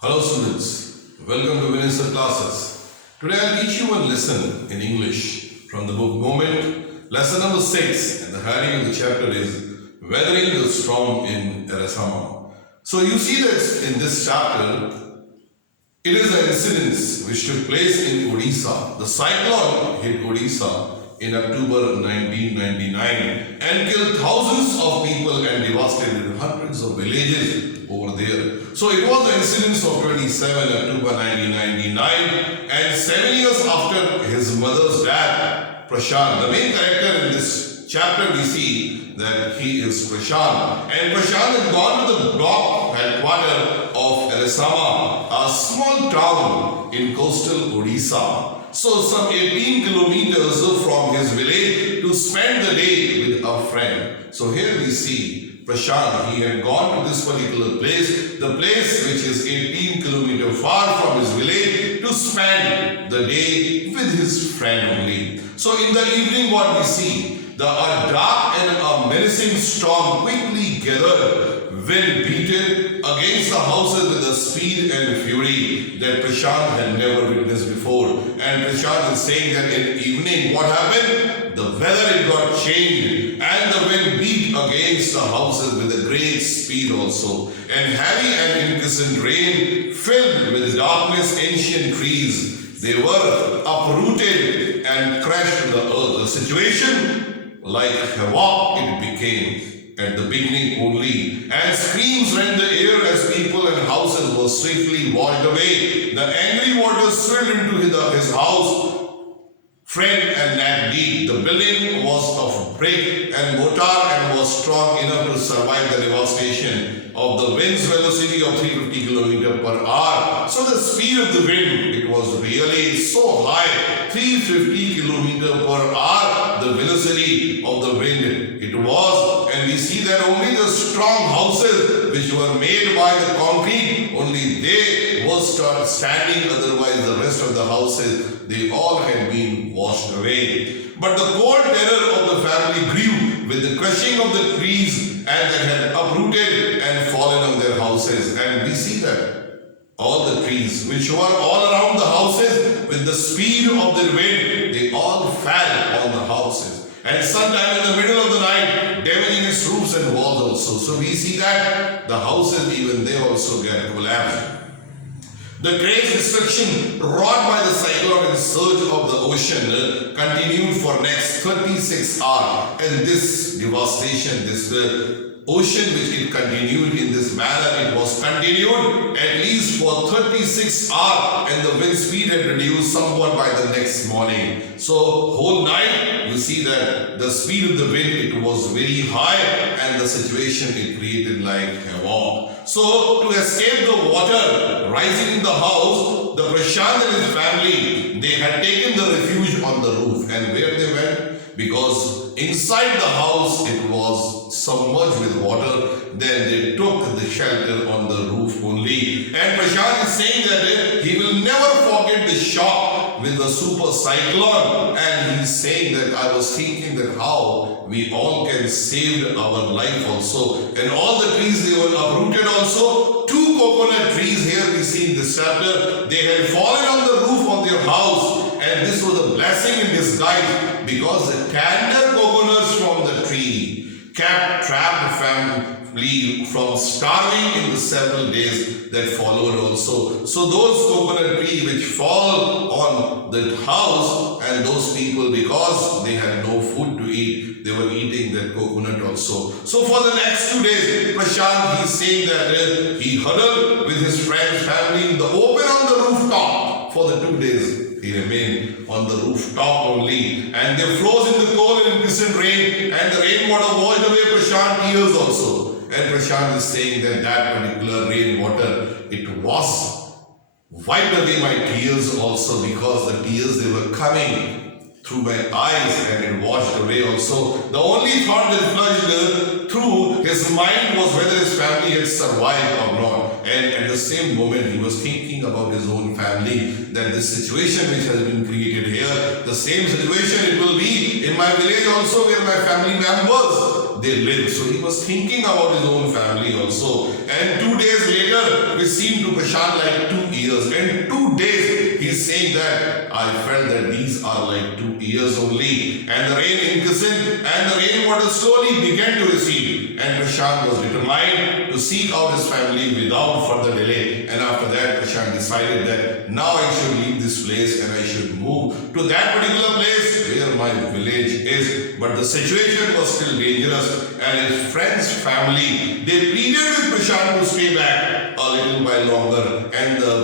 Hello students, welcome to Minister Classes. Today I'll teach you one lesson in English from the book Moment, lesson number 6, and the heading of the chapter is Weathering the Storm in Ersama. So you see that in this chapter, it is an incident which took place in Odisha. The cyclone hit Odisha in October 1999 and killed thousands of people and devastated hundreds of villages over there. So it was the incident of 27 October 1999, and 7 years after his mother's death, Prashant, the main character in this chapter, we see that he is Prashant, and Prashant had gone to the block headquarters of Ersama, a small town in coastal Odisha. So some 18 kilometers from his village to spend the day with a friend. So here we see Prashant, he had gone to this particular place, the place which is 18 kilometers far from his village, to spend the day with his friend only. So in the evening what we see, a dark and a menacing storm quickly gathered, wind beat against the houses with a speed and fury that Prashant had never witnessed before. And Prashant is saying that in evening what happened? The weather it got changed and the wind beat against the houses with a great speed also. And heavy and incessant rain filled with darkness ancient trees. They were uprooted and crashed to the earth. The situation like havoc it became at the beginning only, and screams rent the air as people and houses were swiftly washed away. The angry waters swelled into his house, friend and neck deep. The building was of brick and mortar and was strong enough to survive the devastation of the wind's velocity of 350 km per hour. So the speed of the wind, it was really so high, 350 km per hour, the velocity of the wind it was. And we see that only the strong houses which were made by the concrete, only they were standing, otherwise the rest of the houses, they all had been washed away. But the cold terror of the family grew with the crushing of the trees and that had uprooted and fallen on their houses. And we see that all the trees which were all around the houses, with the speed of the wind, they all fell on the houses. And sometime in the middle of the night, damaging its roofs and walls also. So we see that the houses, even they also get collapsed. The great destruction wrought by the cyclone and surge of the ocean continued for next 36 hours. And this devastation, this ocean which it continued in this manner, it was continued at least for 36 hours, and the wind speed had reduced somewhat by the next morning. So whole night you see that the speed of the wind, it was very high, and the situation it created like havoc. So to escape the water rising in the house, the Prashant and his family, they had taken the refuge on the roof. And where they went? Because inside the house it was submerged with water. Then they took the shelter on the roof only. And Prashant is saying that he will never forget the shock with the super cyclone. And he's saying that I was thinking that how we all can save our life also. And all the trees, they were uprooted also. 2 coconut trees here we see in this chapter, they had fallen on the roof of their house. And this was a blessing in disguise, because the tender coconuts from the tree kept trapped family from starving in the several days that followed also. So those coconut trees which fall on the house, and those people, because they had no food to eat, they were eating that coconut also. So for the next 2 days, Prashant, he's saying that he huddled with his friends, family in the open on the rooftop for the 2 days. He remained on the rooftop only, and they froze in the cold and incessant rain, and the rainwater washed away Prashant's tears also. And Prashant is saying that particular rainwater, it was wiped away my tears also, because the tears, they were coming through my eyes, and it washed away also. The only thought that flashed through his mind was whether his family had survived or not. And at the same moment, he was thinking about his own family, that this situation which has been created here, the same situation it will be in my village also, where my family members, they live. So he was thinking about his own family also. And 2 days later, which seemed to Prashant like 2 years. And 2 days, he's saying that I felt that these are like 2 years only. And the rain increased and the rainwater slowly began to recede. And Prashant was determined to seek out his family without further delay. And after that, Prashant decided that now I should leave this place and I should move to that particular place where my village is. But the situation was still dangerous, and his friends' family, they pleaded with Prashant to stay back a little while longer. And the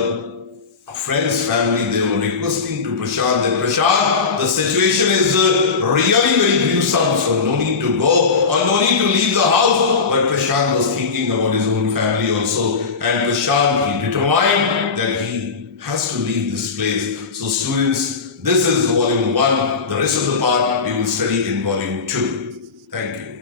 friends' family, they were requesting to Prashant that Prashant, the situation is really very gruesome, so no need to go or no need to leave the house. But Prashant was thinking about his own family also, and Prashant, he determined that he has to leave this place. So students, this is volume 1. The rest of the part we will study in volume 2. Thank you.